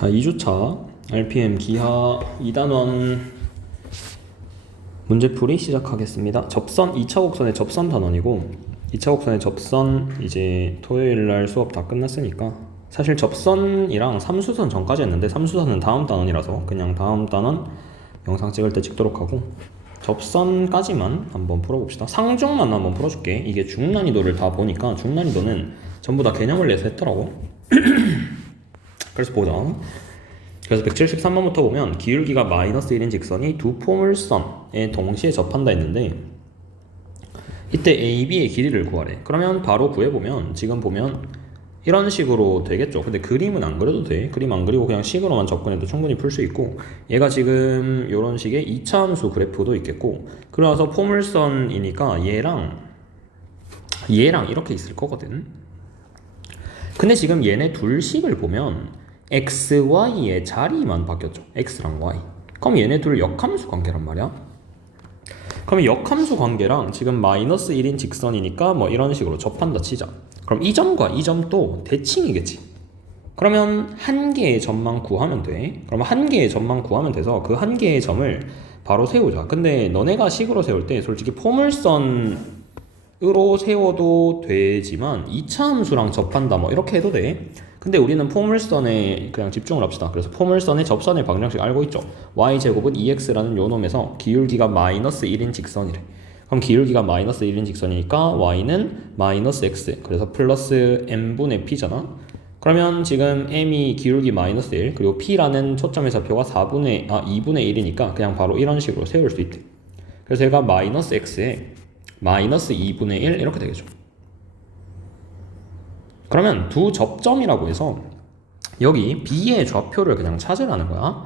자, 2주차 RPM 기하 2단원 문제풀이 시작하겠습니다. 접선 2차 곡선의 접선 단원이고 2차 곡선의 접선 이제 토요일날 수업 다 끝났으니까 사실 접선이랑 3수선 전까지 했는데 3수선은 다음 단원이라서 그냥 다음 단원 영상 찍을 때 찍도록 하고 접선까지만 한번 풀어봅시다. 상중만 한번 풀어줄게. 이게 중난이도를 다 보니까 중난이도는 전부 다 개념을 내서 했더라고. 그래서 보자. 그래서 173번부터 보면 기울기가 마이너스 1인 직선이 두 포물선에 동시에 접한다 했는데 이때 A, B의 길이를 구하래. 그러면 바로 구해보면 지금 보면 이런 식으로 되겠죠. 근데 그림은 안 그려도 돼. 그림 안 그리고 그냥 식으로만 접근해도 충분히 풀 수 있고 얘가 지금 이런 식의 2차 함수 그래프도 있겠고 그러면서 포물선이니까 얘랑 이렇게 있을 거거든. 근데 지금 얘네 둘식을 보면 x, y의 자리만 바뀌었죠. x랑 y. 그럼 얘네 둘 역함수 관계란 말이야. 그러면 역함수 관계랑 지금 마이너스 1인 직선이니까 뭐 이런 식으로 접한다 치자. 그럼 이 점과 이 점도 대칭이겠지. 그러면 한 개의 점만 구하면 돼. 그러면 한 개의 점만 구하면 돼서 그 한 개의 점을 바로 세우자. 근데 너네가 식으로 세울 때 솔직히 포물선으로 세워도 되지만 2차 함수랑 접한다 뭐 이렇게 해도 돼. 근데 우리는 포물선에 그냥 집중을 합시다. 그래서 포물선의 접선의 방정식 알고 있죠. y제곱은 2x라는 요 놈에서 기울기가 마이너스 1인 직선이래. 그럼 기울기가 마이너스 1인 직선이니까 y는 마이너스 x 그래서 플러스 m분의 p잖아. 그러면 지금 m이 기울기 마이너스 1 그리고 p라는 초점의 좌표가 2분의 1이니까 그냥 바로 이런 식으로 세울 수 있대. 그래서 얘가 마이너스 x에 마이너스 2분의 1 이렇게 되겠죠. 그러면 두 접점이라고 해서 여기 B의 좌표를 그냥 찾으라는 거야.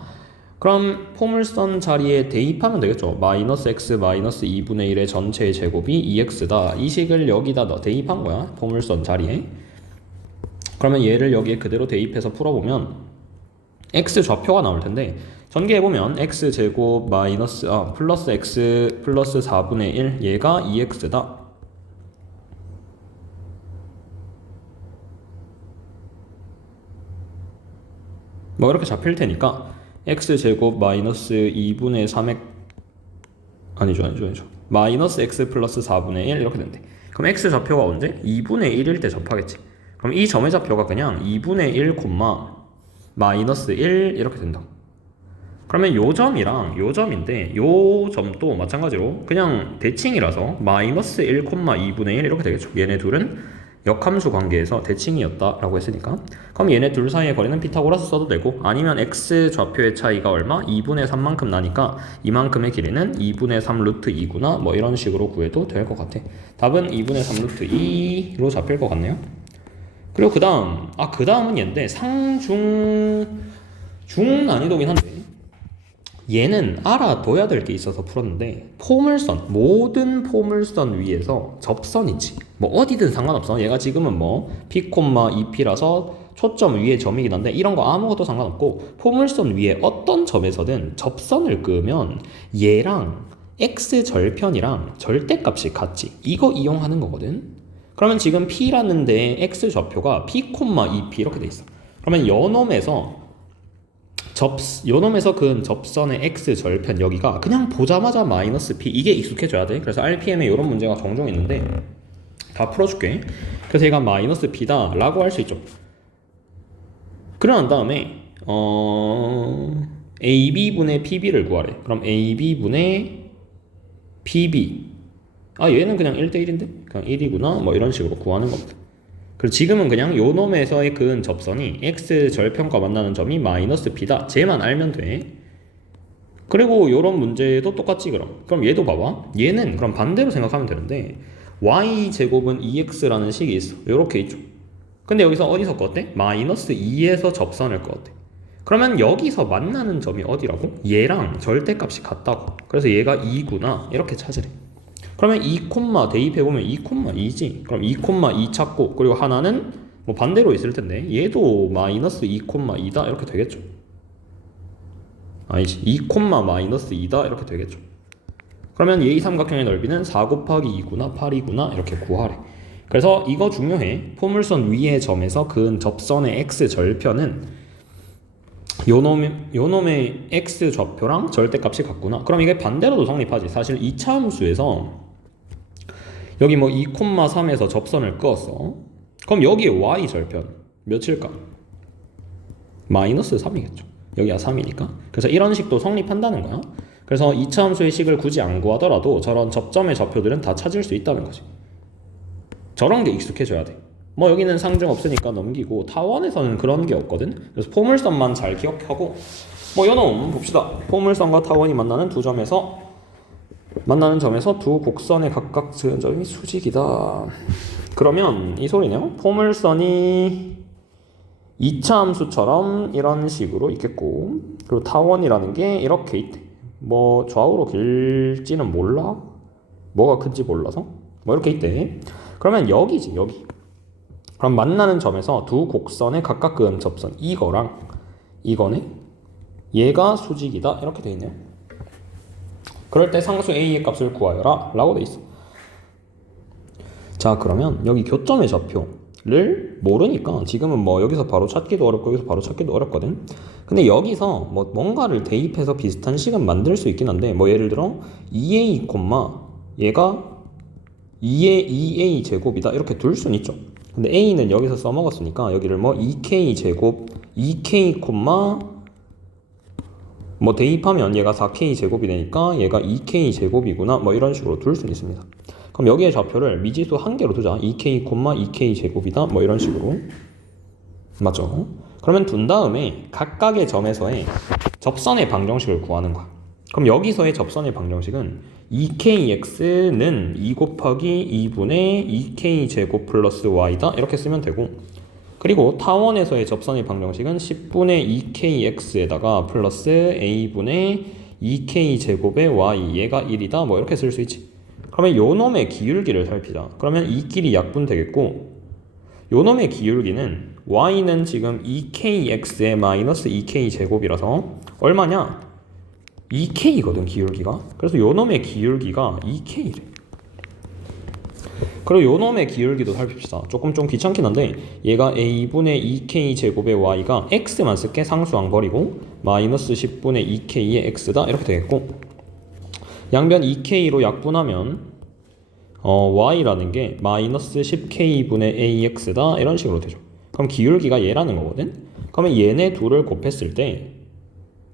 그럼 포물선 자리에 대입하면 되겠죠. 마이너스 x 마이너스 2분의 1의 전체의 제곱이 2x다. 이 식을 여기다 대입한 거야. 포물선 자리에. 그러면 얘를 여기에 그대로 대입해서 풀어보면 x 좌표가 나올 텐데 전개해보면 x제곱 플러스 x 플러스 4분의 1 얘가 2x다. 뭐 이렇게 잡힐 테니까 x제곱 마이너스 2분의 3x 아니죠 마이너스 x 플러스 4분의 1 이렇게 된대. 그럼 x 좌표가 언제? 2분의 1일 때 접하겠지. 그럼 이 점의 좌표가 그냥 2분의 1, 마이너스 1 이렇게 된다. 그러면 요 점이랑 요 점인데 요 점도 마찬가지로 그냥 대칭이라서 마이너스 1, 2분의 1 이렇게 되겠죠. 얘네 둘은 역함수 관계에서 대칭이었다라고 했으니까 그럼 얘네 둘 사이의 거리는 피타고라스 써도 되고 아니면 x 좌표의 차이가 얼마? 2분의 3만큼 나니까 이만큼의 길이는 2분의 3 루트 2구나 뭐 이런 식으로 구해도 될 것 같아. 답은 2분의 3 루트 2로 잡힐 것 같네요. 그리고 그 다음은 얘인데 중 난이도긴 한데 얘는 알아둬야 될 게 있어서 풀었는데 모든 포물선 위에서 접선이지 뭐 어디든 상관없어. 얘가 지금은 뭐 P, 2P라서 초점 위에 점이긴 한데 이런 거 아무것도 상관없고 포물선 위에 어떤 점에서든 접선을 그으면 얘랑 x절편이랑 절대값이 같지. 이거 이용하는 거거든. 그러면 지금 P라는 데에 x좌표가 P, 2P 이렇게 돼 있어. 그러면 요놈에서 그은 접선의 x절편 여기가 그냥 보자마자 마이너스 p 이게 익숙해져야 돼. 그래서 RPM에 이런 문제가 종종 있는데 다 풀어줄게. 그래서 얘가 마이너스 p다 라고 할 수 있죠. 그러난 다음에 AB분의 PB를 구하래. 그럼 AB분의 PB 얘는 그냥 1대1인데 그냥 1이구나 뭐 이런 식으로 구하는 겁니다. 그리고 지금은 그냥 요 놈에서의 그은 접선이 x절편과 만나는 점이 마이너스 p다. 쟤만 알면 돼. 그리고 요런 문제도 똑같지. 그럼 얘도 봐봐. 얘는 그럼 반대로 생각하면 되는데 y제곱은 2x라는 식이 있어. 요렇게 있죠. 근데 여기서 어디서 껐대? 마이너스 2에서 접선을 껐대. 그러면 여기서 만나는 점이 어디라고? 얘랑 절대값이 같다고. 그래서 얘가 2구나 이렇게 찾으래. 그러면 2, 대입해보면 2,2지. 그럼 2,2 찾고 그리고 하나는 뭐 반대로 있을 텐데 얘도 마이너스 2,2다 이렇게 되겠죠. 아니지 2, 마이너스 2다 이렇게 되겠죠. 그러면 얘 이 삼각형의 넓이는 4 곱하기 2구나 8이구나 이렇게 구하래. 그래서 이거 중요해. 포물선 위의 점에서 그은 접선의 x절편은 요놈의 x 좌표랑 절대값이 같구나. 그럼 이게 반대로도 성립하지. 사실 2차 함수에서 여기 뭐 2,3에서 접선을 그었어. 그럼 여기에 y 절편 몇일까? 마이너스 3이겠죠. 여기가 3이니까. 그래서 이런 식도 성립한다는 거야. 그래서 2차 함수의 식을 굳이 안 구하더라도 저런 접점의 좌표들은 다 찾을 수 있다는 거지. 저런 게 익숙해져야 돼. 뭐 여기는 상증 없으니까 넘기고 타원에서는 그런 게 없거든. 그래서 포물선만 잘 기억하고 뭐 요놈 봅시다. 포물선과 타원이 만나는 점에서 두 곡선의 각각 지점이 수직이다. 그러면 이 소리네요. 포물선이 2차 함수처럼 이런 식으로 있겠고, 그리고 타원이라는 게 이렇게 있대. 뭐 좌우로 길지는 몰라. 뭐가 큰지 몰라서 뭐 이렇게 있대. 그러면 여기지, 여기. 그럼 만나는 점에서 두 곡선의 각각 그은 접선 이거랑 이거네. 얘가 수직이다 이렇게 돼 있네요. 그럴 때 상수 a의 값을 구하여라 라고 돼 있어. 자, 그러면 여기 교점의 좌표를 모르니까 지금은 뭐 여기서 바로 찾기도 어렵고 여기서 바로 찾기도 어렵거든. 근데 여기서 뭐 뭔가를 대입해서 비슷한 식은 만들 수 있긴 한데, 뭐 예를 들어 2a, 얘가 2a 제곱이다 이렇게 둘 수는 있죠. 근데 a는 여기서 써먹었으니까 여기를 뭐 2k 제곱 2k, 뭐 대입하면 얘가 4k 제곱이 되니까 얘가 2k 제곱이구나 뭐 이런 식으로 둘 수는 있습니다. 그럼 여기에 좌표를 미지수 한 개로 두자. 2k, 2k 제곱이다 뭐 이런 식으로. 맞죠? 그러면 둔 다음에 각각의 점에서의 접선의 방정식을 구하는 거야. 그럼 여기서의 접선의 방정식은 2kx는 2 곱하기 2분의 2k 제곱 플러스 y다 이렇게 쓰면 되고, 그리고 타원에서의 접선의 방정식은 10분의 2kx에다가 플러스 a분의 2k 제곱의 y, 얘가 1이다 뭐 이렇게 쓸 수 있지. 그러면 요놈의 기울기를 살피자. 그러면 이 길이 약분 되겠고, 요놈의 기울기는 y는 지금 2kx의 마이너스 2k 제곱이라서 얼마냐? 2k거든 기울기가. 그래서 요놈의 기울기가 2k래. 그리고 요놈의 기울기도 살핍시다. 조금 좀 귀찮긴 한데 얘가 a분의 2k 제곱의 y가 x만 쓸게. 상수항 버리고 마이너스 10분의 2k의 x다 이렇게 되겠고, 양변 2k로 약분하면 y라는 게 마이너스 10k분의 ax다 이런 식으로 되죠. 그럼 기울기가 얘라는 거거든. 그러면 얘네 둘을 곱했을 때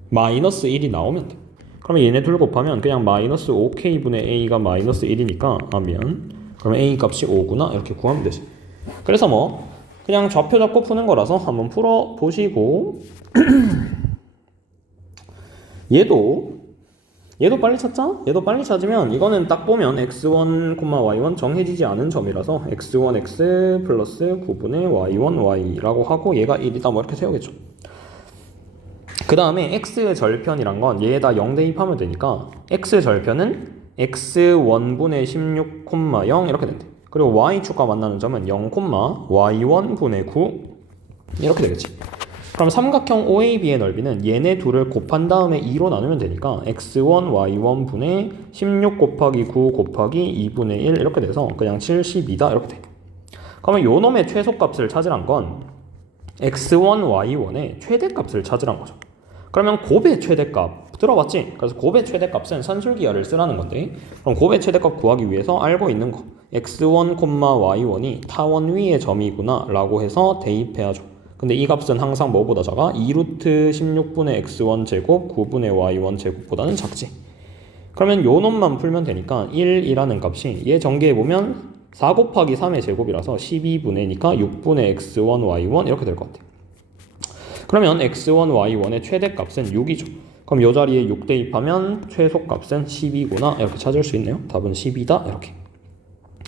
마이너스 1이 나오면 돼. 그러면 얘네 둘 곱하면 그냥 마이너스 5k분의 a가 마이너스 1이니까 그러면 a 값이 5구나 이렇게 구하면 되지. 그래서 뭐 그냥 좌표 잡고 푸는 거라서 한번 풀어 보시고 얘도 빨리 찾자? 얘도 빨리 찾으면 이거는 딱 보면 x1, y1 정해지지 않은 점이라서 x1x 플러스 9분의 y1, y라고 하고 얘가 1이다 뭐 이렇게 세우겠죠. 그 다음에 x 절편이란 건 얘에다 0 대입하면 되니까 x 절편은 x1분의 16, 0 이렇게 된대. 그리고 y축과 만나는 점은 0, y1분의 9 이렇게 되겠지. 그럼 삼각형 OAB의 넓이는 얘네 둘을 곱한 다음에 2로 나누면 되니까 x1, y1 분의 16 곱하기 9 곱하기 2분의 1 이렇게 돼서 그냥 72다 이렇게 돼. 그러면 요놈의 최소값을 찾으란 건 x1, y1의 최대값을 찾으란 거죠. 그러면 곱의 최대값 들어봤지? 그래서 곱의 최대값은 산술기하를 쓰라는 건데, 그럼 곱의 최대값 구하기 위해서 알고 있는 거 x1, y1이 타원 위의 점이구나 라고 해서 대입해야죠. 근데 이 값은 항상 뭐보다 작아? 2루트 16분의 x1 제곱 9분의 y1 제곱보다는 작지. 그러면 요 놈만 풀면 되니까 1이라는 값이 얘 전개해보면 4 곱하기 3의 제곱이라서 12분의니까 6분의 x1, y1 이렇게 될 것 같아. 그러면 x1, y1의 최대값은 6이죠. 그럼 이 자리에 6 대입하면 최소값은 10이구나 이렇게 찾을 수 있네요. 답은 10이다 이렇게.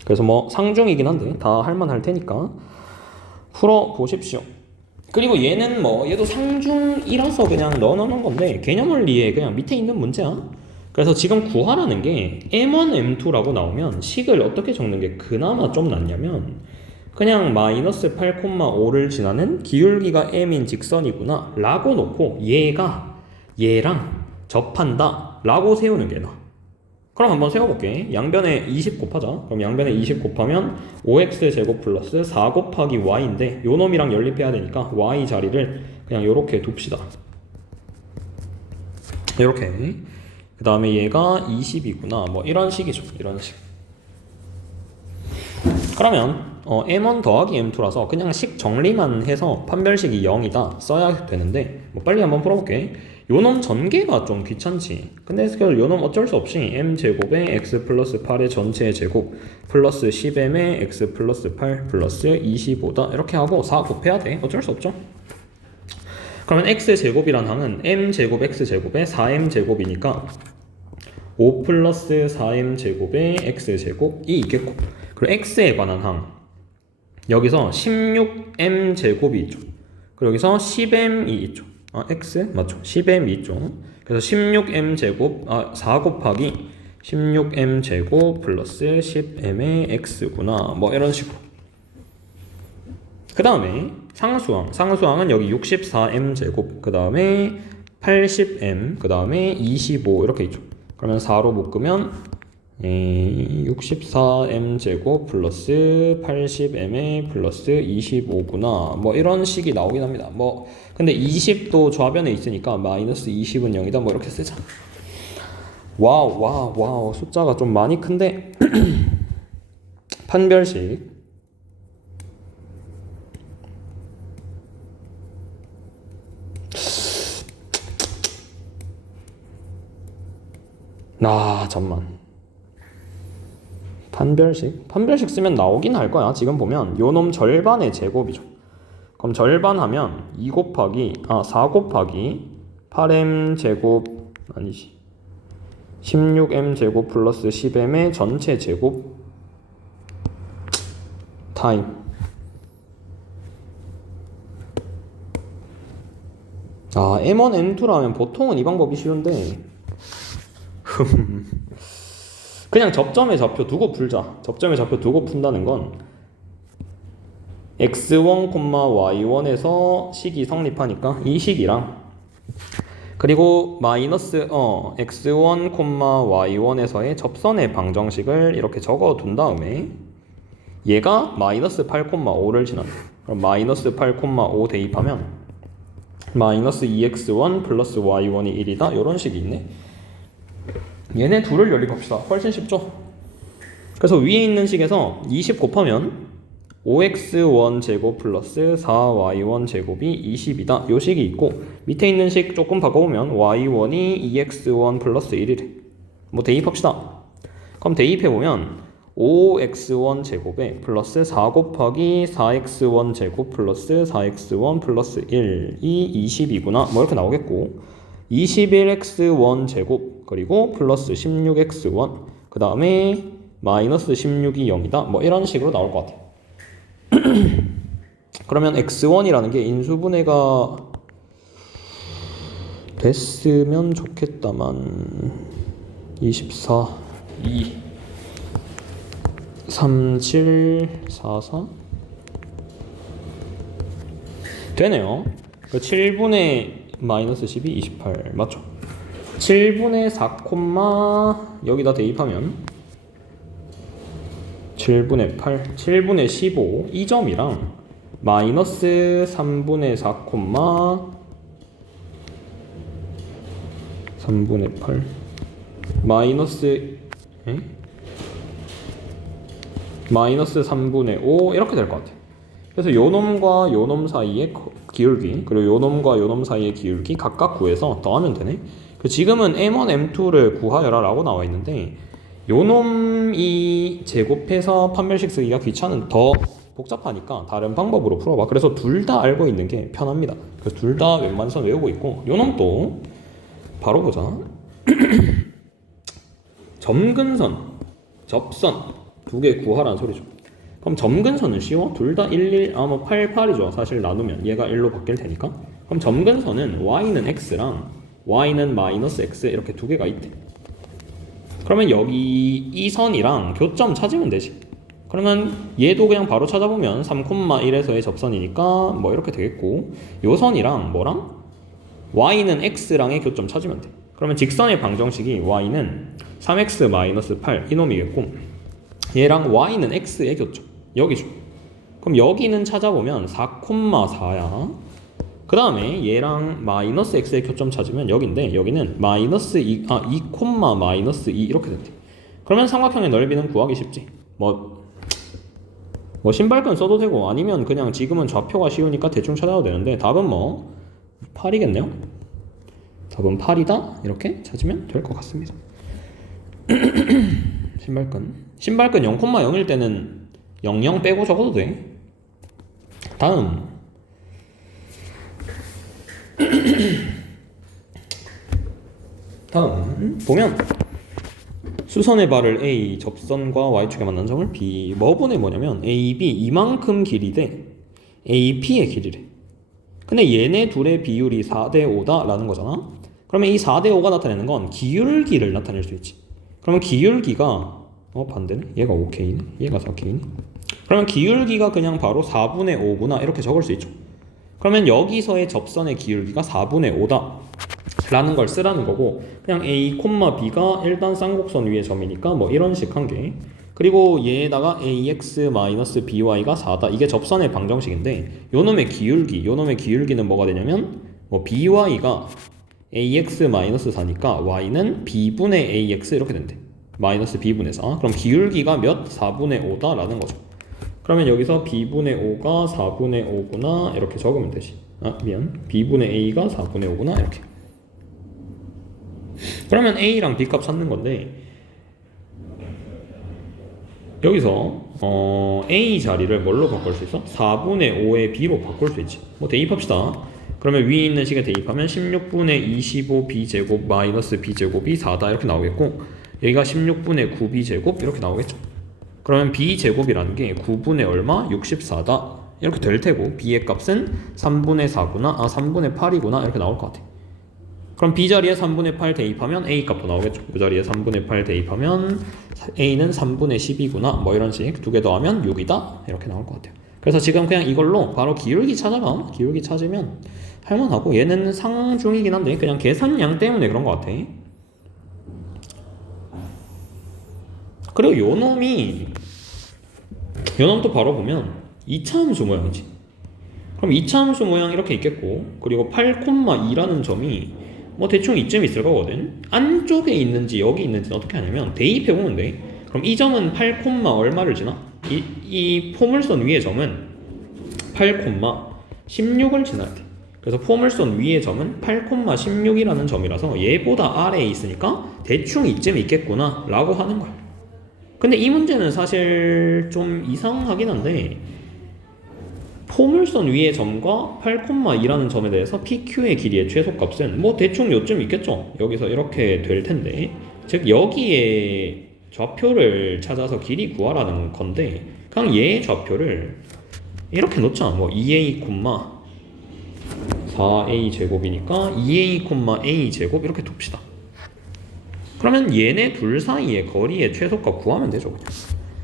그래서 뭐 상중이긴 한데 다 할만할 테니까 풀어보십시오. 그리고 얘는 뭐 얘도 상중이라서 그냥 넣어놓는 건데 개념원리에 그냥 밑에 있는 문제야. 그래서 지금 구하라는 게 m1, m2라고 나오면 식을 어떻게 적는 게 그나마 좀 낫냐면 그냥 마이너스 8,5를 지나는 기울기가 m인 직선이구나 라고 놓고 얘가 얘랑 접한다 라고 세우는 게 나아. 그럼 한번 세워볼게. 양변에 20 곱하자. 그럼 양변에 20 곱하면 5x제곱 플러스 4 곱하기 y인데 요 놈이랑 연립해야 되니까 y 자리를 그냥 요렇게 둡시다. 이렇게. 그 다음에 얘가 20이구나. 뭐 이런 식이죠. 이런 식. 그러면 m1 더하기 m2라서 그냥 식 정리만 해서 판별식이 0이다 써야 되는데 뭐 빨리 한번 풀어볼게. 요놈 전개가 좀 귀찮지. 근데 요놈 어쩔 수 없이 m제곱에 x 플러스 8의 전체의 제곱 플러스 10m의 x 플러스 8 플러스 25다 이렇게 하고 4 곱해야 돼. 어쩔 수 없죠. 그러면 x제곱이란 항은 m제곱 x제곱에 4m제곱이니까 5 플러스 4m제곱에 x제곱이 있겠고, 그리고 x에 관한 항 여기서 16m제곱이 있죠. 그리고 여기서 10m이 있죠. x 맞죠? 10m이 있죠. 그래서 16m제곱 4 곱하기 16m제곱 플러스 10m의 x구나. 뭐 이런 식으로. 그 다음에 상수항은 여기 64m제곱, 그 다음에 80m, 그 다음에 25 이렇게 있죠. 그러면 4로 묶으면 64m제곱 플러스 80m의 플러스 25구나. 뭐 이런 식이 나오긴 합니다. 뭐 근데 20도 좌변에 있으니까 마이너스 20은 0이다. 뭐 이렇게 쓰자. 와우 숫자가 좀 많이 큰데 판별식 잠만. 판별식 쓰면 나오긴 할 거야. 지금 보면 요놈 절반의 제곱이죠. 그럼 절반하면 4 곱하기 8m 제곱 아니지 16m 제곱 플러스 10m의 전체 제곱 타임 m1 m2라면 보통은 이 방법이 쉬운데 그냥 접점의 좌표 두고 풀자. 접점의 좌표 두고 푼다는 건 x1, y1에서 식이 성립하니까 이 식이랑 그리고 마이너스 x1, y1에서의 접선의 방정식을 이렇게 적어 둔 다음에 얘가 마이너스 8,5를 지난다. 그럼 마이너스 8,5 대입하면 마이너스 2x1 플러스 y1이 1이다. 이런 식이 있네. 얘네 둘을 연립합시다. 훨씬 쉽죠? 그래서 위에 있는 식에서 20 곱하면 5x1 제곱 플러스 4y1 제곱이 20이다. 요 식이 있고 밑에 있는 식 조금 바꿔보면 y1이 2x1 플러스 1이래. 뭐 대입합시다. 그럼 대입해보면 5x1 제곱에 플러스 4 곱하기 4x1 제곱 플러스 4x1 플러스 1이 20이구나. 뭐 이렇게 나오겠고 21x1 제곱 그리고 플러스 16x1 그 다음에 마이너스 16이 0이다. 뭐 이런 식으로 나올 것 같아요. 그러면 x1이라는 게 인수분해가 됐으면 좋겠다만 24, 2, 3, 7, 4, 4 되네요. 그 7분의 마이너스 12, 28 맞죠? 7분의 4, 여기다 대입하면 7분의 8, 7분의 15 이 점이랑 마이너스 3분의 4, 3분의 8 마이너스 3분의 5 이렇게 될 것 같아요. 그래서 요놈과 요놈 사이의 기울기 그리고 요놈과 요놈 사이의 기울기 각각 구해서 더하면 되네. 지금은 m1, m2를 구하여라 라고 나와 있는데 요놈이 제곱해서 판별식 쓰기가 귀찮은 더 복잡하니까 다른 방법으로 풀어봐. 그래서 둘 다 알고 있는 게 편합니다. 그래서 둘 다 웬만선 외우고 있고 요놈도 바로 보자. 점근선, 접선 두 개 구하라는 소리죠. 그럼 점근선은 쉬워. 둘 다 1, 8, 8이죠. 사실 나누면 얘가 1로 바뀔 테니까. 그럼 점근선은 y는 x랑 y는 마이너스 x 이렇게 두 개가 있대. 그러면 여기 이 선이랑 교점 찾으면 되지. 그러면 얘도 그냥 바로 찾아보면 3,1에서의 접선이니까 뭐 이렇게 되겠고 요 선이랑 뭐랑 y는 x랑의 교점 찾으면 돼. 그러면 직선의 방정식이 y는 3x 마이너스 8 이놈이겠고 얘랑 y는 x의 교점 여기죠. 그럼 여기는 찾아보면 4,4야. 그 다음에 얘랑 마이너스 x의 교점 찾으면 여기인데 여기는 마이너스 2, 2 콤마 마이너스 2 이렇게 된대. 그러면 삼각형의 넓이는 구하기 쉽지. 뭐 신발끈 써도 되고 아니면 그냥 지금은 좌표가 쉬우니까 대충 찾아도 되는데 답은 뭐 8이겠네요. 답은 8이다 이렇게 찾으면 될 것 같습니다. 신발끈 0,0일 때는 00 빼고 적어도 돼. 다음 보면 수선의 발을 A 접선과 Y축에 만난 점을 B 뭐분의 뭐냐면 AB 이만큼 길이 대 AP의 길이래. 근데 얘네 둘의 비율이 4대 5다 라는 거잖아. 그러면 이 4대 5가 나타내는 건 기울기를 나타낼 수 있지. 그러면 기울기가 반대네. 얘가 5K네 얘가 4K네. 그러면 기울기가 그냥 바로 4분의 5구나 이렇게 적을 수 있죠. 그러면 여기서의 접선의 기울기가 4분의 5다 라는 걸 쓰라는 거고, 그냥 A, B가 일단 쌍곡선 위의 점이니까 뭐 이런 식 한 개. 그리고 얘에다가 AX-BY가 4다. 이게 접선의 방정식인데 요놈의 기울기는 뭐가 되냐면 뭐 BY가 AX-4니까 Y는 B분의 AX 이렇게 된대. 마이너스 B분의 4. 그럼 기울기가 몇? 4분의 5다 라는 거죠. 그러면 여기서 B분의 5가 4분의 5구나 이렇게 적으면 되지. B분의 A가 4분의 5구나 이렇게. 그러면 A랑 B 값 찾는 건데 여기서 A 자리를 뭘로 바꿀 수 있어? 4분의 5의 B로 바꿀 수 있지. 뭐 대입합시다. 그러면 위에 있는 식에 대입하면 16분의 25 B제곱 마이너스 B제곱이 4다 이렇게 나오겠고, 여기가 16분의 9B제곱 이렇게 나오겠죠. 그러면 B제곱이라는 게 9분의 얼마? 64다 이렇게 될 테고, B의 값은 3분의 4구나 3분의 8이구나 이렇게 나올 것 같아. 그럼 B 자리에 3분의 8 대입하면 A 값도 나오겠죠. 그 자리에 3분의 8 대입하면 A는 3분의 10이구나 뭐 이런 식 두 개 더하면 6이다 이렇게 나올 것 같아요. 그래서 지금 그냥 이걸로 바로 기울기 찾아봐. 기울기 찾으면 할만하고, 얘는 상중이긴 한데 그냥 계산량 때문에 그런 것 같아. 그리고 요놈도 바로 보면 2차 함수 모양이지. 그럼 2차 함수 모양 이렇게 있겠고, 그리고 8,2라는 점이 뭐 대충 이쯤 있을 거거든. 안쪽에 있는지 여기 있는지는 어떻게 하냐면 대입해보면 돼. 그럼 이 점은 8, 얼마를 지나? 이 포물선 위의 점은 8, 16을 지나야 돼. 그래서 포물선 위의 점은 8, 16이라는 점이라서 얘보다 아래에 있으니까 대충 이쯤 있겠구나 라고 하는 거야. 근데 이 문제는 사실 좀 이상하긴 한데, 포물선 위의 점과 8,2라는 점에 대해서 PQ의 길이의 최소값은 뭐 대충 요쯤 있겠죠. 여기서 이렇게 될 텐데, 즉 여기에 좌표를 찾아서 길이 구하라는 건데 그냥 얘의 좌표를 이렇게 놓자. 뭐 2A, 4A 제곱이니까 2A, A 제곱 이렇게 둡시다. 그러면 얘네 둘 사이의 거리의 최소값 구하면 되죠 그냥.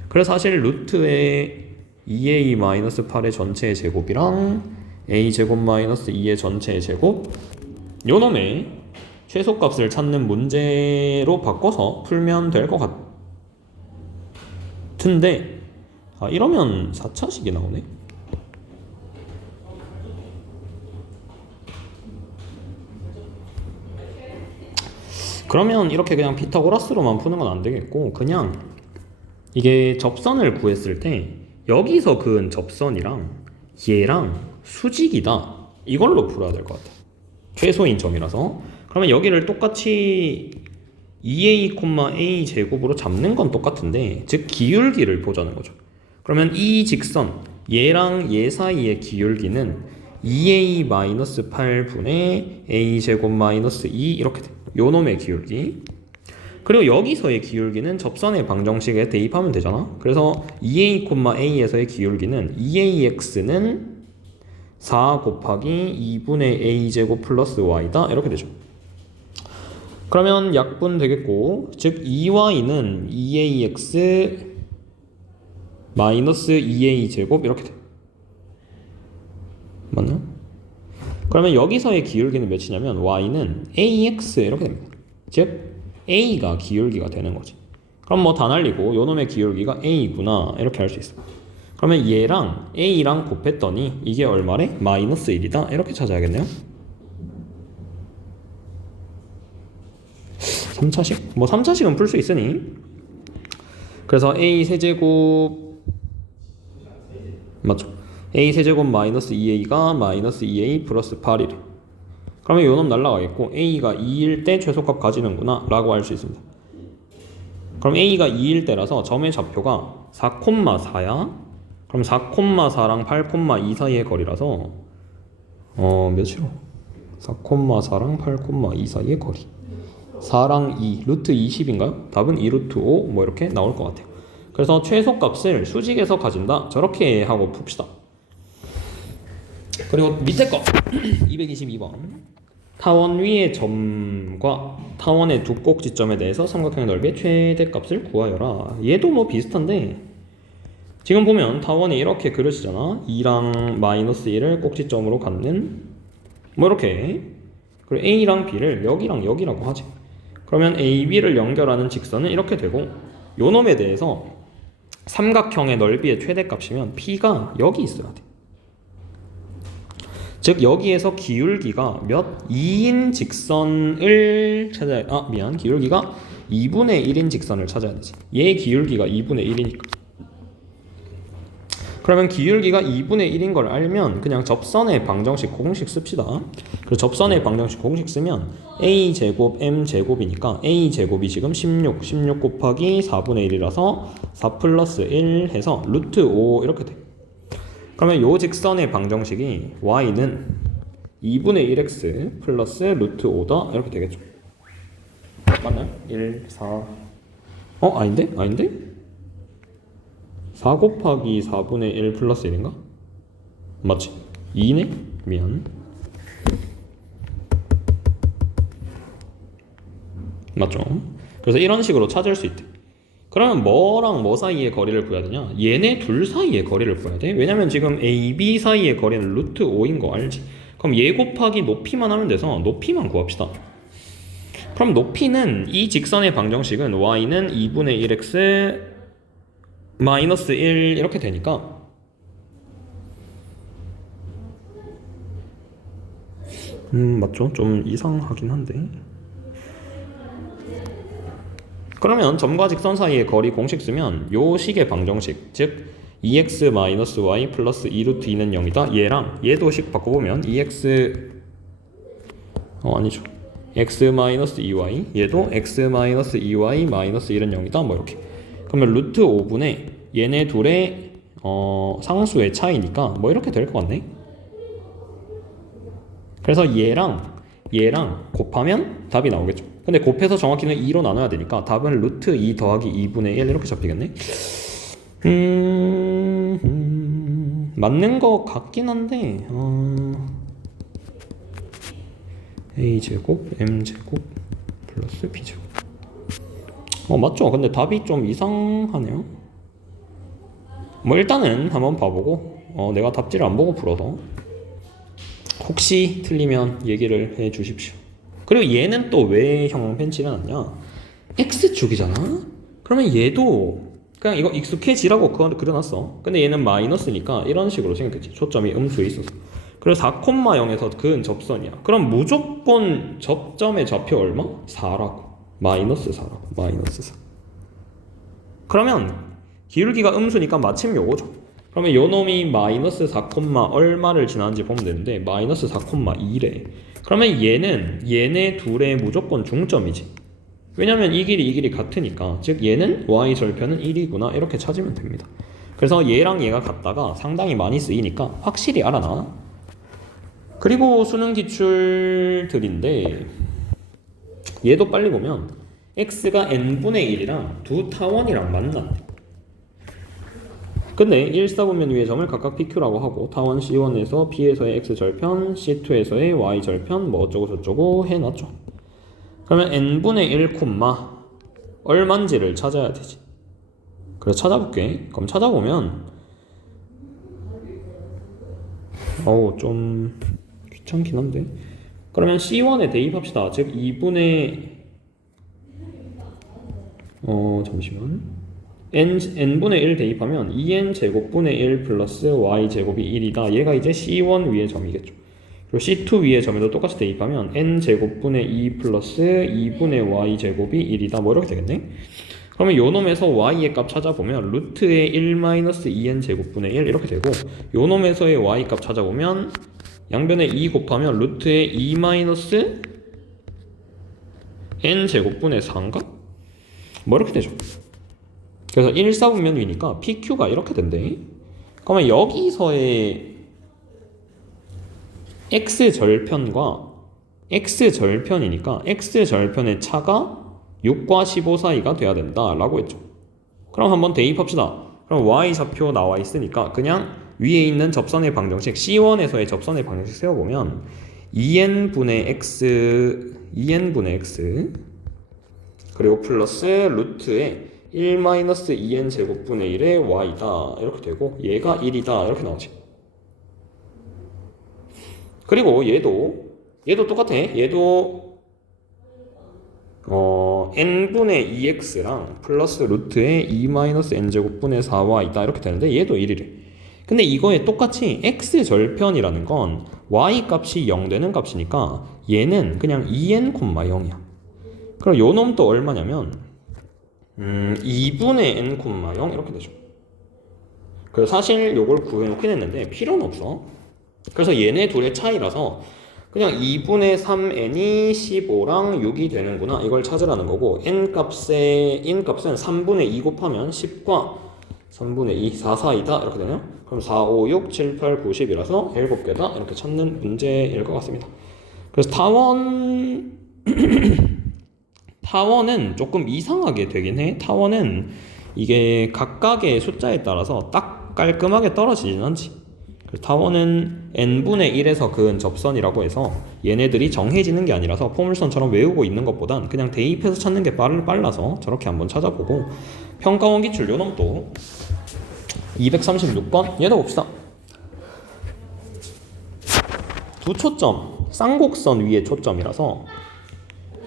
그래서 사실 루트의 2A-8의 전체의 제곱이랑 A제곱 마이너스 2의 전체의 제곱, 요놈의 최소값을 찾는 문제로 바꿔서 풀면 될 것 같은데, 이러면 4차식이 나오네. 그러면 이렇게 그냥 피타고라스로만 푸는 건 안 되겠고, 그냥 이게 접선을 구했을 때 여기서 그은 접선이랑 얘랑 수직이다 이걸로 풀어야 될 것 같아. 최소인 점이라서. 그러면 여기를 똑같이 2A, A 제곱으로 잡는 건 똑같은데, 즉 기울기를 보자는 거죠. 그러면 이 직선 얘랑 얘 사이의 기울기는 2A-8분의 A 제곱 마이너스 2 이렇게 돼. 요 놈의 기울기. 그리고 여기서의 기울기는 접선의 방정식에 대입하면 되잖아. 그래서 2A, A에서의 기울기는 2AX는 4 곱하기 2분의 A제곱 플러스 Y다 이렇게 되죠. 그러면 약분 되겠고, 즉 2Y는 2AX 마이너스 2A제곱 이렇게 돼. 맞나? 그러면 여기서의 기울기는 몇이냐면 Y는 AX 이렇게 됩니다. 즉 A가 기울기가 되는 거지. 그럼 뭐 다 날리고 요놈의 기울기가 A구나 이렇게 할 수 있어. 그러면 얘랑 a랑 곱했더니 이게 얼마래? 마이너스 1이다 이렇게 찾아야겠네요. 3차식? 뭐 3차식은 풀 수 있으니. 그래서 a 세제곱 맞죠? a 세제곱 마이너스 2a가 마이너스 2a 플러스 8이래. 그러면 요놈 날라가겠고 a가 2일 때 최소값 가지는구나 라고 할 수 있습니다. 그럼 a가 2일 때라서 점의 좌표가 4,4야. 그럼 4,4랑 8,2 사이의 거리라서 몇이로? 4,4랑 8,2 사이의 거리 4랑 2 루트 20인가요? 답은 2 루트 5 뭐 이렇게 나올 것 같아요. 그래서 최소값을 수직에서 가진다 저렇게 하고 풉시다. 그리고 밑에 거 222번 타원 위의 점과 타원의 두 꼭지점에 대해서 삼각형의 넓이의 최대값을 구하여라. 얘도 뭐 비슷한데 지금 보면 타원이 이렇게 그려지잖아. 2랑 마이너스 1을 꼭지점으로 갖는 뭐 이렇게. 그리고 A랑 B를 여기랑 여기라고 하지. 그러면 A, B를 연결하는 직선은 이렇게 되고 요 놈에 대해서 삼각형의 넓이의 최대값이면 P가 여기 있어야 돼. 즉 여기에서 기울기가 몇? 2인 직선을 찾아야 기울기가 2분의 1인 직선을 찾아야 되지. 얘 기울기가 2분의 1이니까. 그러면 기울기가 2분의 1인 걸 알면 그냥 접선의 방정식 공식 씁시다. 그리고 접선의 방정식 공식 쓰면 a제곱 m제곱이니까 a제곱이 지금 16 곱하기 4분의 1이라서 4 플러스 1 해서 루트 5 이렇게 돼. 그러면 요 직선의 방정식이 y는 2분의 1x 플러스 루트 5다 이렇게 되겠죠. 맞나요? 1, 4 아닌데? 4 곱하기 4분의 1 플러스 1인가? 맞지? 2네? 미안. 맞죠? 그래서 이런 식으로 찾을 수 있대. 그러면 뭐랑 뭐 사이의 거리를 구해야 되냐? 얘네 둘 사이의 거리를 구해야 돼. 왜냐면 지금 A, B 사이의 거리는 루트 5인 거 알지? 그럼 얘 곱하기 높이만 하면 돼서 높이만 구합시다. 그럼 높이는 이 직선의 방정식은 y는 2분의 1x 마이너스 1 이렇게 되니까 맞죠? 좀 이상하긴 한데 그러면 점과 직선 사이의 거리 공식 쓰면 요 식의 방정식 즉 2x-y 플러스 2루트 2는 0이다 얘랑 얘도 식 바꿔보면 2x 아니죠 x-2y 얘도 x-2y 마이너스 1은 0이다 뭐 이렇게. 그러면 루트 5분의 얘네 둘의 상수의 차이니까 뭐 이렇게 될 것 같네. 그래서 얘랑 곱하면 답이 나오겠죠. 근데 곱해서 정확히는 2로 나눠야 되니까 답은 루트 2 더하기 2분의 1 이렇게 잡히겠네. 맞는 거 같긴 한데 a제곱 m제곱 플러스 b제곱 맞죠? 근데 답이 좀 이상하네요. 뭐 일단은 한번 봐보고 내가 답지를 안 보고 풀어서 혹시 틀리면 얘기를 해 주십시오. 그리고 얘는 또 왜 형 펜치를 놨냐? x축이잖아? 그러면 얘도 그냥 이거 익숙해지라고 그려놨어. 근데 얘는 마이너스니까 이런 식으로 생각했지. 초점이 음수에 있어서. 그래서 4,0에서 그은 접선이야. 그럼 무조건 접점의 좌표 얼마? 4라고. 마이너스 4라고. 마이너스 4. 그러면 기울기가 음수니까 마침 요거죠. 그러면 요 놈이 마이너스 4, 얼마를 지나는지 보면 되는데 마이너스 4,2래. 그러면 얘네 둘의 무조건 중점이지. 왜냐면 이 길이 같으니까. 즉 얘는 y절편은 1이구나 이렇게 찾으면 됩니다. 그래서 얘랑 얘가 같다가 상당히 많이 쓰이니까 확실히 알아놔. 그리고 수능 기출들인데 얘도 빨리 보면 x가 n분의 1이랑 두 타원이랑 만났대. 근데 1, 4분면 위의 점을 각각 PQ라고 하고 타원 C1에서 P에서의 X절편, C2에서의 Y절편 뭐 어쩌고 저쩌고 해놨죠. 그러면 n분의 1, 얼만지를 찾아야 되지. 그래서 찾아볼게. 그럼 찾아보면 좀 귀찮긴 한데 그러면 C1에 대입합시다. 즉 2분의 잠시만 n분의 1 대입하면 2n 제곱분의 1 플러스 y 제곱이 1이다. 얘가 이제 C1 위의 점이겠죠. 그리고 C2 위의 점에도 똑같이 대입하면 n 제곱분의 2 플러스 2분의 y 제곱이 1이다. 뭐 이렇게 되겠네. 그러면 요 놈에서 y의 값 찾아보면 루트의 1 마이너스 2n 제곱분의 1 이렇게 되고, 요 놈에서의 y 값 찾아보면 양변에 2 곱하면 루트의 2 마이너스 n 제곱분의 4인가? 뭐 이렇게 되죠. 그래서 1사분면위니까 PQ가 이렇게 된대. 그러면 여기서의 X절편과 X절편이니까 X절편의 차가 6과 15 사이가 돼야 된다 라고 했죠. 그럼 한번 대입합시다. 그럼 Y좌표 나와 있으니까 그냥 위에 있는 접선의 방정식 C1에서의 접선의 방정식 세워보면 2n분의 x 그리고 플러스 루트에 1-2n 제곱분의 1의 y다 이렇게 되고, 얘가 1이다 이렇게 나오지. 그리고 얘도 똑같아. 얘도 n분의 2x랑 플러스 루트에 2-n 제곱분의 4y다 이렇게 되는데 얘도 1이래. 근데 이거에 똑같이 x절편이라는 건 y 값이 0 되는 값이니까 얘는 그냥 2n, 0이야. 그럼 요 놈도 얼마냐면 2분의 n, 0 이렇게 되죠. 그래서 사실 요걸 구해놓긴 했는데 필요는 없어. 그래서 얘네 둘의 차이라서 그냥 2분의 3n이 15랑 6이 되는구나 이걸 찾으라는 거고, n 값은 3분의 2 곱하면 10과 3분의 2, 4, 4이다 이렇게 되네요. 그럼 4, 5, 6, 7, 8, 9, 10이라서 7개다 이렇게 찾는 문제일 것 같습니다. 그래서 타원은 조금 이상하게 되긴 해. 타원은 이게 각각의 숫자에 따라서 딱 깔끔하게 떨어지진 않지. 타원은 n분의 1에서 그은 접선이라고 해서 얘네들이 정해지는 게 아니라서 포물선처럼 외우고 있는 것보단 그냥 대입해서 찾는 게 빨라서 저렇게 한번 찾아보고, 평가원 기출 요놈도 236번 얘도 봅시다. 두 초점, 쌍곡선 위에 초점이라서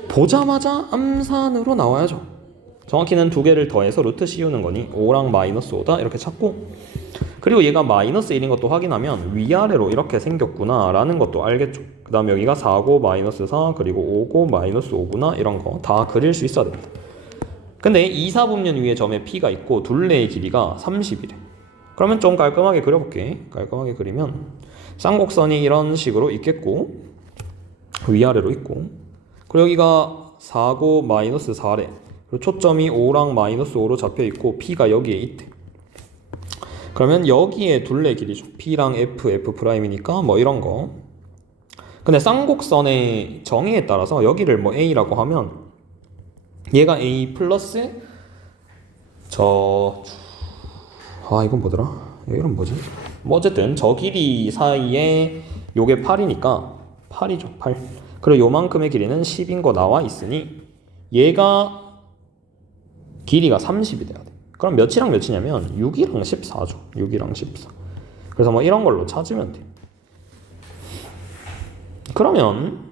보자마자 암산으로 나와야죠. 정확히는 두 개를 더해서 루트 씌우는 거니 5랑 마이너스 5다 이렇게 찾고, 그리고 얘가 마이너스 1인 것도 확인하면 위아래로 이렇게 생겼구나 라는 것도 알겠죠. 그 다음 여기가 4고 마이너스 4 그리고 5고 마이너스 5구나 이런 거 다 그릴 수 있어야 됩니다. 근데 2사분면 위에 점에 P가 있고 둘레의 길이가 30이래. 그러면 좀 깔끔하게 그려볼게. 깔끔하게 그리면 쌍곡선이 이런 식으로 있겠고 위아래로 있고, 그리고 여기가 4고 마이너스 4래. 그리고 초점이 5랑 마이너스 5로 잡혀있고 P가 여기에 있대. 그러면 여기에 둘레 길이죠. P랑 F'이니까 뭐 이런 거. 근데 쌍곡선의 정의에 따라서 여기를 뭐 A라고 하면 얘가 A 플러스 이건 뭐더라? 이건 뭐지? 뭐 어쨌든 저 길이 사이에 요게 8이니까 8이죠. 8. 그리고 요만큼의 길이는 10인 거 나와 있으니 얘가 길이가 30이 돼야 돼. 그럼 몇이랑 몇이냐면 6이랑 14죠. 6이랑 14. 그래서 뭐 이런 걸로 찾으면 돼. 그러면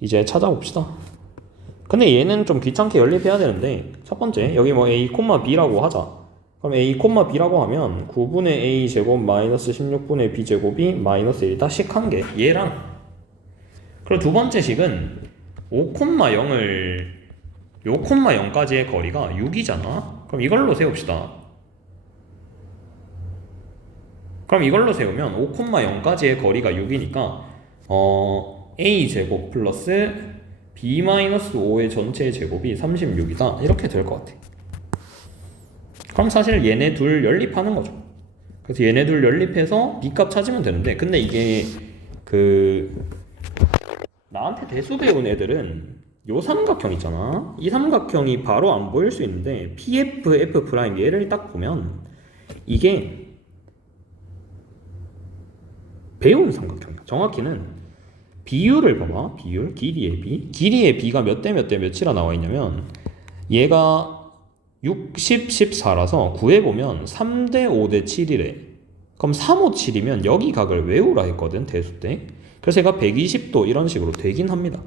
이제 찾아봅시다. 근데 얘는 좀 귀찮게 연립해야 되는데, 첫 번째 여기 뭐 A, B라고 하자. 그럼 A, B라고 하면 9분의 A 제곱 마이너스 16분의 B 제곱이 마이너스 1이다 식한 게 얘랑, 그리고 두 번째 식은 5,0을 요 0,0까지의 거리가 6이잖아. 그럼 이걸로 세웁시다. 그럼 이걸로 세우면 5,0까지의 거리가 6이니까 A제곱 플러스 B-5의 전체 제곱이 36이다 이렇게 될 것 같아. 그럼 사실 얘네 둘 연립하는 거죠. 그래서 얘네 둘 연립해서 B값 찾으면 되는데, 근데 이게 나한테 대수 배운 애들은 요 삼각형 있잖아. 이 삼각형이 바로 안 보일 수 있는데 PF, F' 얘를 딱 보면 이게 배운 삼각형이야. 정확히는 비율을 봐봐. 비율, 길이의 B가 몇 대 몇 대 몇이라 나와 있냐면 얘가 60, 14라서 구해보면 3대 5대 7이래. 그럼 357이면 여기 각을 외우라 했거든, 대수 때. 그래서 얘가 120도 이런 식으로 되긴 합니다.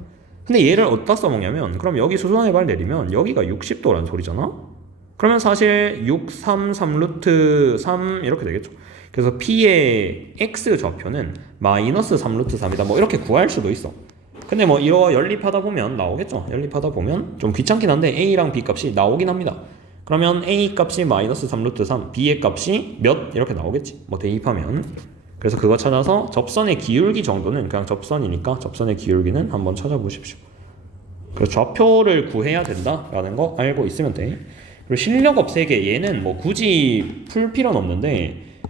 근데 얘를 어디다 써먹냐면, 그럼 여기 수선의 발 내리면 여기가 60도라는 소리잖아? 그러면 사실 6, 3, 3 루트 3 이렇게 되겠죠. 그래서 P의 X 좌표는 마이너스 3 루트 3이다. 뭐 이렇게 구할 수도 있어. 근데 뭐 이거 연립하다 보면 나오겠죠. 연립하다 보면 좀 귀찮긴 한데 A랑 B 값이 나오긴 합니다. 그러면 A 값이 마이너스 3 루트 3, B의 값이 몇? 이렇게 나오겠지. 뭐 대입하면. 그래서 그거 찾아서 접선의 기울기 정도는 그냥 접선이니까 접선의 기울기는 한번 찾아보십시오. 그래서 좌표를 구해야 된다라는 거 알고 있으면 돼. 그리고 실력 없애기 얘는 뭐 굳이 풀 필요는 없는데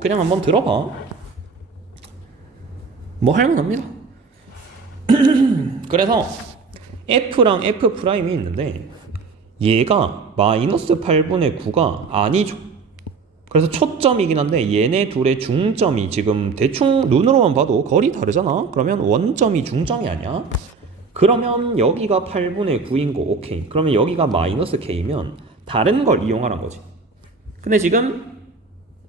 그냥 한번 들어봐. 뭐 할만합니다. 그래서 F랑 F'이 있는데 얘가 마이너스 8분의 9가 아니죠. 그래서 초점이긴 한데 얘네 둘의 중점이 지금 대충 눈으로만 봐도 거리 다르잖아. 그러면 원점이 중점이 아니야. 그러면 여기가 8분의 9인 거 오케이. 그러면 여기가 마이너스 K면 다른 걸 이용하란 거지. 근데 지금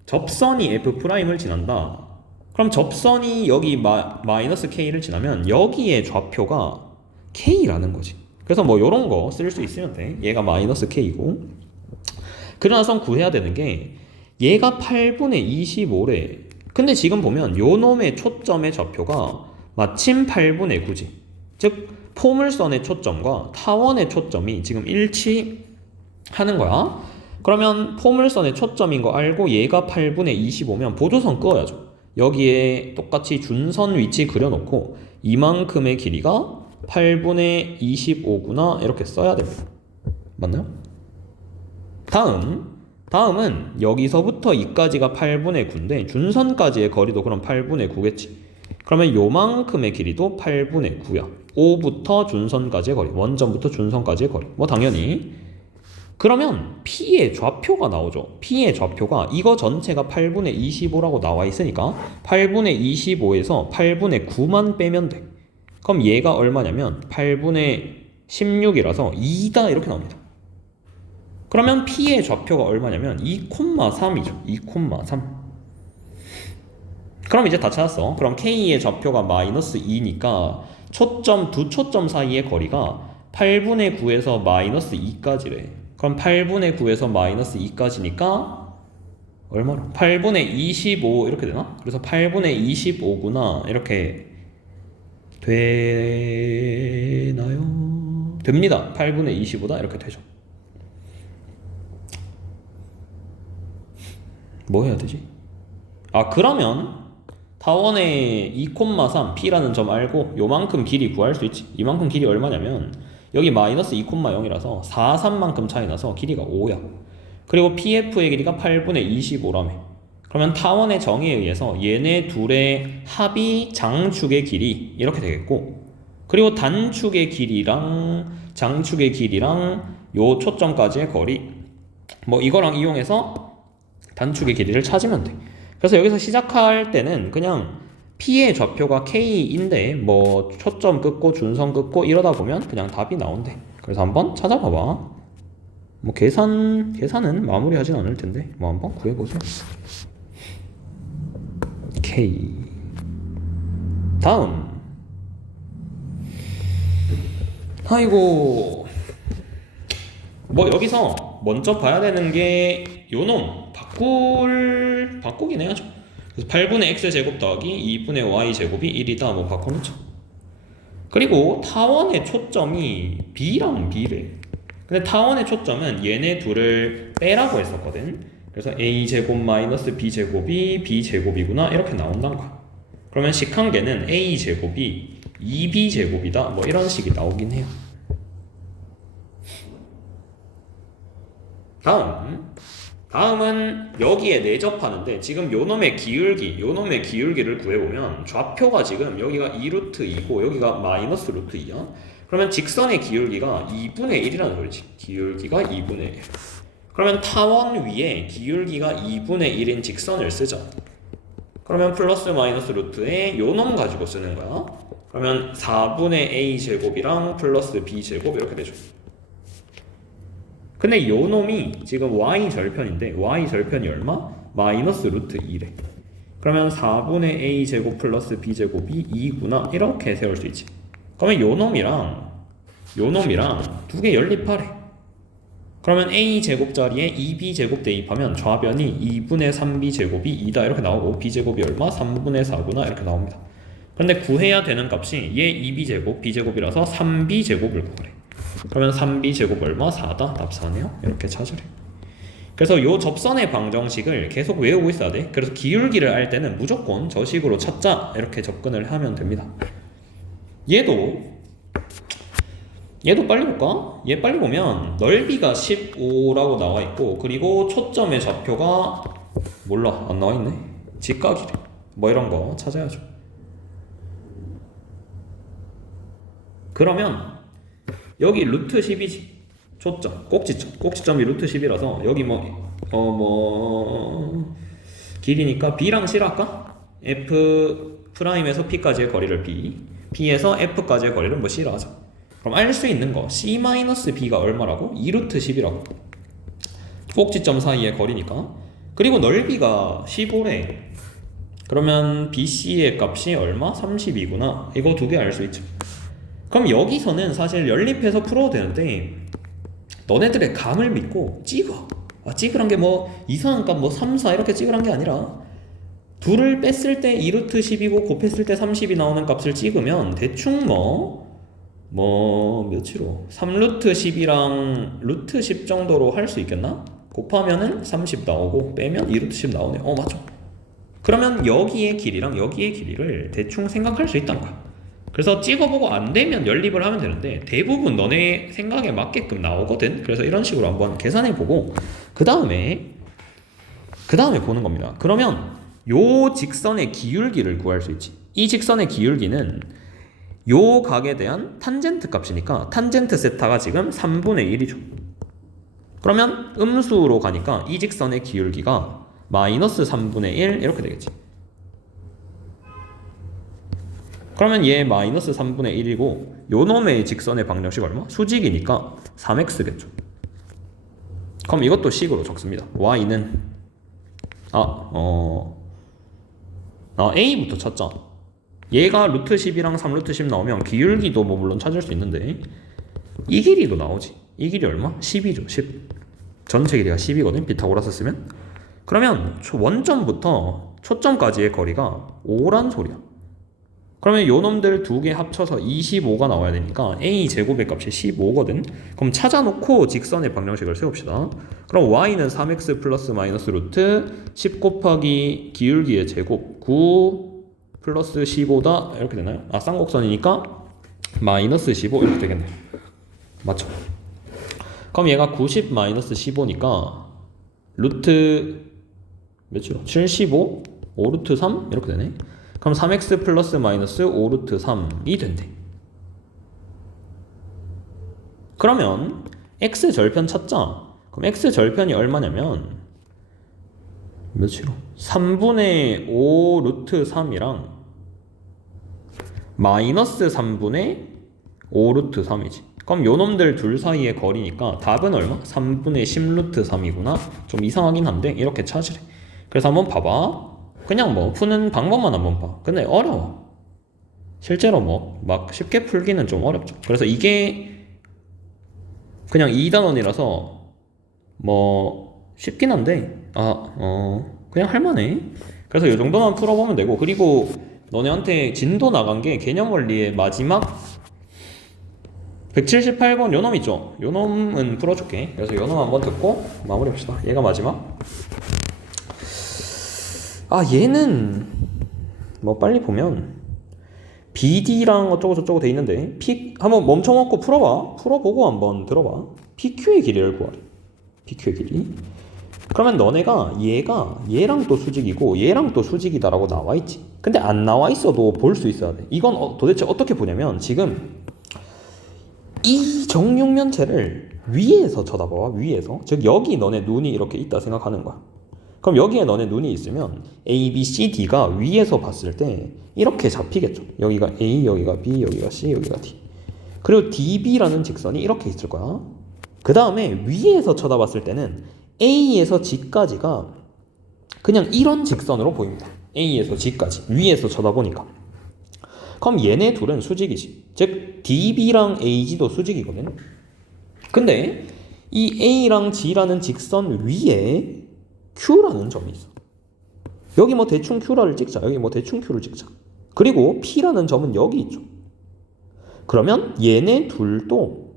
접선이 F'을 지난다. 그럼 접선이 여기 마이너스 K를 지나면 여기에 좌표가 K라는 거지. 그래서 뭐 요런 거 쓸 수 있으면 돼. 얘가 마이너스 K고. 그러나선 구해야 되는 게 얘가 8분의 25래. 근데 지금 보면 요 놈의 초점의 좌표가 마침 8분의 9지. 즉 포물선의 초점과 타원의 초점이 지금 일치하는 거야. 그러면 포물선의 초점인 거 알고 얘가 8분의 25면 보조선 끄어야죠. 여기에 똑같이 준선 위치 그려놓고 이만큼의 길이가 8분의 25구나 이렇게 써야 됩니다. 맞나요? 다음은 여기서부터 2까지가 8분의 9인데 준선까지의 거리도 그럼 8분의 9겠지. 그러면 요만큼의 길이도 8분의 9야. 5부터 준선까지의 거리, 원점부터 준선까지의 거리. 뭐 당연히. 그러면 P의 좌표가 나오죠. P의 좌표가 이거 전체가 8분의 25라고 나와 있으니까 8분의 25에서 8분의 9만 빼면 돼. 그럼 얘가 얼마냐면 8분의 16이라서 2다 이렇게 나옵니다. 그러면 P의 좌표가 얼마냐면 2,3이죠. 2,3. 그럼 이제 다 찾았어. 그럼 K의 좌표가 마이너스 2니까 두 초점 사이의 거리가 8분의 9에서 마이너스 2까지래. 그럼 8분의 9에서 마이너스 2까지니까 얼마로? 8분의 25 이렇게 되나? 그래서 8분의 25구나 이렇게 되나요? 됩니다. 8분의 25다 이렇게 되죠. 뭐 해야 되지? 그러면 타원의 2,3 P라는 점 알고 요만큼 길이 구할 수 있지. 이만큼 길이 얼마냐면 여기 마이너스 2,0이라서 4, 3만큼 차이 나서 길이가 5야. 그리고 PF의 길이가 8분의 25라며. 그러면 타원의 정의에 의해서 얘네 둘의 합이 장축의 길이 이렇게 되겠고, 그리고 단축의 길이랑 장축의 길이랑 요 초점까지의 거리 뭐 이거랑 이용해서 단축의 길이를 찾으면 돼. 그래서 여기서 시작할 때는 그냥 P의 좌표가 K인데 뭐 초점 긋고 준선 긋고 이러다 보면 그냥 답이 나온대. 그래서 한번 찾아봐봐. 뭐 계산은 마무리하진 않을 텐데 뭐 한번 구해보자. K. 다음. 아이고. 뭐 여기서 먼저 봐야 되는 게 요놈 바꾸긴 해야죠. 그래서 8분의 x제곱 더하기 2분의 y제곱이 1이다 뭐 바꿔놓죠. 그리고 타원의 초점이 b랑 b래. 근데 타원의 초점은 얘네 둘을 빼라고 했었거든. 그래서 a제곱 마이너스 b제곱이 b제곱이구나 이렇게 나온다는 거야. 그러면 식한계는 a제곱이 2b제곱이다 뭐 이런 식이 나오긴 해요. 다음은 여기에 내접하는데 지금 요놈의 기울기를 구해보면 좌표가 지금 여기가 2루트 2고 여기가 마이너스 루트 2야. 그러면 직선의 기울기가 2분의 1이라는 소리지. 기울기가 2분의 1. 그러면 타원 위에 기울기가 2분의 1인 직선을 쓰죠. 그러면 플러스 마이너스 루트에 요놈 가지고 쓰는 거야. 그러면 4분의 a제곱이랑 플러스 b제곱 이렇게 되죠. 근데 요 놈이 지금 y절편인데 y절편이 얼마? 마이너스 루트 2래. 그러면 4분의 a제곱 플러스 b제곱이 2구나 이렇게 세울 수 있지. 그러면 요 놈이랑 두 개 연립하래. 그러면 a 제곱 자리에 2b 제곱 대입하면 좌변이 2분의 3b 제곱이 2다 이렇게 나오고 b 제곱이 얼마? 3분의 4구나 이렇게 나옵니다. 그런데 구해야 되는 값이 얘 2b 제곱, b 제곱이라서 3b 제곱을 구하래. 그러면 3b 제곱 얼마? 4다. 답 4네요. 이렇게 찾으래. 그래서 요 접선의 방정식을 계속 외우고 있어야 돼. 그래서 기울기를 알 때는 무조건 저 식으로 찾자 이렇게 접근을 하면 됩니다. 얘도 빨리 볼까? 얘 빨리 보면 넓이가 15라고 나와 있고 그리고 초점의 좌표가 몰라 안 나와 있네. 직각이래. 뭐 이런 거 찾아야죠. 그러면 여기 루트 10이지. 초점, 꼭지점이 루트 10이라서 여기 길이니까 b랑 c를 할까? f 프라임에서 p까지의 거리를 b, b에서 f까지의 거리를 뭐 c로 하자. 그럼 알 수 있는 거 c-b가 얼마라고? 2루트 10이라고. 꼭지점 사이의 거리니까. 그리고 넓이가 15래. 그러면 BC의 값이 얼마? 32구나. 이거 두 개 알 수 있죠. 그럼 여기서는 사실 연립해서 풀어도 되는데 너네들의 감을 믿고 찍어. 찍으란 게 뭐 이상한 값 3, 4 이렇게 찍으란 게 아니라 둘을 뺐을 때 2루트 10이고 곱했을 때 30이 나오는 값을 찍으면 대충 몇이로 3루트 10이랑 루트 10 정도로 할 수 있겠나? 곱하면은 30 나오고 빼면 2루트 10 나오네. 맞죠. 그러면 여기의 길이랑 여기의 길이를 대충 생각할 수 있다는 거야. 그래서 찍어보고 안 되면 연립을 하면 되는데 대부분 너네 생각에 맞게끔 나오거든. 그래서 이런 식으로 한번 계산해보고 그 다음에 보는 겁니다. 그러면 요 직선의 기울기를 구할 수 있지. 이 직선의 기울기는 요 각에 대한 탄젠트 값이니까 탄젠트 세타가 지금 3분의 1이죠. 그러면 음수로 가니까 이 직선의 기울기가 마이너스 3분의 1 이렇게 되겠지. 그러면 얘 마이너스 3분의 1이고 요 놈의 직선의 방정식 얼마? 수직이니까 3x겠죠. 그럼 이것도 식으로 적습니다. y는 a부터 찾자. 얘가 루트 10이랑 3루트 10 나오면 기울기도 물론 찾을 수 있는데 이 길이도 나오지. 이 길이 얼마? 10이죠. 10. 전체 길이가 10이거든. 피타고라스 쓰면. 그러면 원점부터 초점까지의 거리가 5란 소리야. 그러면 요 놈들 두 개 합쳐서 25가 나와야 되니까 a 제곱의 값이 15거든. 그럼 찾아놓고 직선의 방정식을 세웁시다. 그럼 y는 3x 플러스 마이너스 루트 10 곱하기 기울기의 제곱 9 플러스 15다 이렇게 되나요? 쌍곡선이니까 마이너스 15 이렇게 되겠네. 맞죠? 그럼 얘가 90 마이너스 15니까 루트 몇이요? 75 5루트 3 이렇게 되네. 그럼 3x 플러스 마이너스 5루트 3이 된대. 그러면 x 절편 찾자. 그럼 x 절편이 얼마냐면 몇이로? 3분의 5 루트 3이랑 마이너스 3분의 5 루트 3이지. 그럼 요놈들 둘 사이의 거리니까 답은 얼마? 3분의 10 루트 3이구나. 좀 이상하긴 한데 이렇게 찾으래. 그래서 한번 봐봐. 그냥 푸는 방법만 한번 봐. 근데 어려워. 실제로 막 쉽게 풀기는 좀 어렵죠. 그래서 이게 그냥 2단원이라서 쉽긴 한데 그냥 할만해. 그래서 이 정도만 풀어보면 되고, 그리고 너네한테 진도 나간 게 개념원리의 마지막 178번 요놈 있죠? 요놈은 풀어줄게. 그래서 요놈 한번 듣고 마무리합시다. 얘가 마지막. 얘는 빨리 보면 BD랑 어쩌고 저쩌고 돼 있는데 한번 멈춰놓고 풀어보고 한번 들어봐. PQ의 길이를 구하래. PQ의 길이. 그러면 너네가 얘가 얘랑 또 수직이고 얘랑 또 수직이다라고 나와 있지. 근데 안 나와 있어도 볼 수 있어야 돼. 이건 도대체 어떻게 보냐면 지금 이 정육면체를 위에서 쳐다봐. 위에서. 즉 여기 너네 눈이 이렇게 있다 생각하는 거야. 그럼 여기에 너네 눈이 있으면 A, B, C, D가 위에서 봤을 때 이렇게 잡히겠죠. 여기가 A, 여기가 B, 여기가 C, 여기가 D. 그리고 DB라는 직선이 이렇게 있을 거야. 그 다음에 위에서 쳐다봤을 때는 A에서 G까지가 그냥 이런 직선으로 보입니다. A에서 G까지. 위에서 쳐다보니까. 그럼 얘네 둘은 수직이지. 즉 DB랑 AG도 수직이거든. 근데 이 A랑 G라는 직선 위에 Q라는 점이 있어. 여기 뭐 대충 Q를 찍자. 여기 뭐 대충 Q를 찍자. 그리고 P라는 점은 여기 있죠. 그러면 얘네 둘도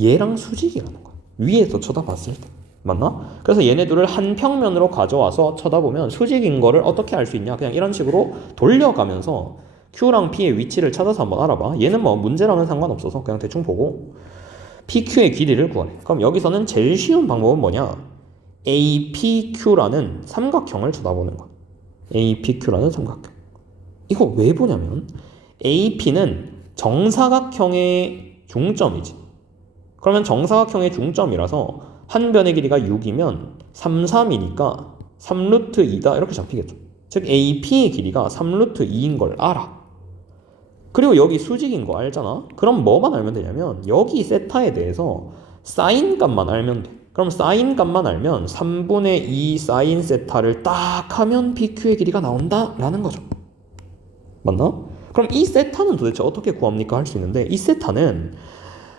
얘랑 수직이라는 거야. 위에서 쳐다봤을 때. 맞나? 그래서 얘네 둘을 한 평면으로 가져와서 쳐다보면 수직인 거를 어떻게 알 수 있냐? 그냥 이런 식으로 돌려가면서 Q랑 P의 위치를 찾아서 한번 알아봐. 얘는 뭐 문제랑은 상관없어서 그냥 대충 보고 PQ의 길이를 구하래. 그럼 여기서는 제일 쉬운 방법은 뭐냐? APQ라는 삼각형을 쳐다보는 거야. APQ라는 삼각형. 이거 왜 보냐면 AP는 정사각형의 중점이지. 그러면 정사각형의 중점이라서 한 변의 길이가 6이면 3, 3이니까 3루트 2다 이렇게 잡히겠죠. 즉 AP의 길이가 3루트 2인 걸 알아. 그리고 여기 수직인 거 알잖아. 그럼 뭐만 알면 되냐면 여기 세타에 대해서 사인 값만 알면 돼. 그럼 사인 값만 알면 3분의 2 사인 세타를 딱 하면 PQ의 길이가 나온다 라는 거죠. 맞나? 그럼 이 세타는 도대체 어떻게 구합니까? 할 수 있는데 이 세타는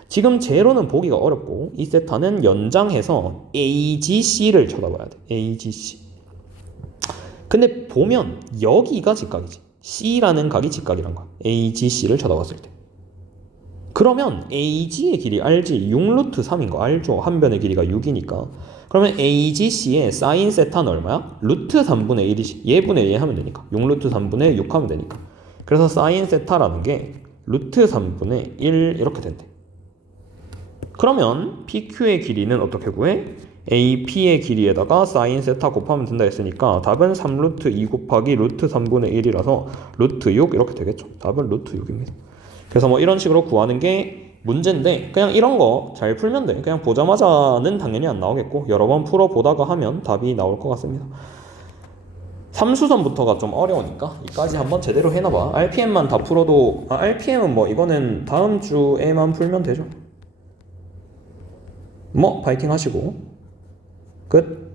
지금 제로는 보기가 어렵고 이 세타는 연장해서 AGC를 쳐다봐야 돼. AGC. 근데 보면 여기가 직각이지. C라는 각이 직각이란 거야. AGC를 쳐다봤을 때. 그러면 AG의 길이 알지? 6루트 3인 거 알죠? 한 변의 길이가 6이니까. 그러면 AGC의 사인 세타는 얼마야? 루트 3분의 1이지. 얘분의 얘 하면 되니까. 6루트 3분의 6 하면 되니까. 그래서 사인 세타라는 게 루트 3분의 1 이렇게 된대. 그러면 PQ의 길이는 어떻게 구해? AP의 길이에다가 사인 세타 곱하면 된다 했으니까 답은 3루트 2 곱하기 루트 3분의 1이라서 루트 6 이렇게 되겠죠. 답은 루트 6입니다. 그래서 뭐 이런 식으로 구하는 게 문제인데 그냥 이런 거 잘 풀면 돼. 그냥 보자마자는 당연히 안 나오겠고 여러 번 풀어보다가 하면 답이 나올 것 같습니다. 3수선부터가 좀 어려우니까 이까지 한번 제대로 해놔봐. RPM만 다 풀어도 RPM은 뭐 이거는 다음 주에만 풀면 되죠. 뭐 파이팅 하시고 끝.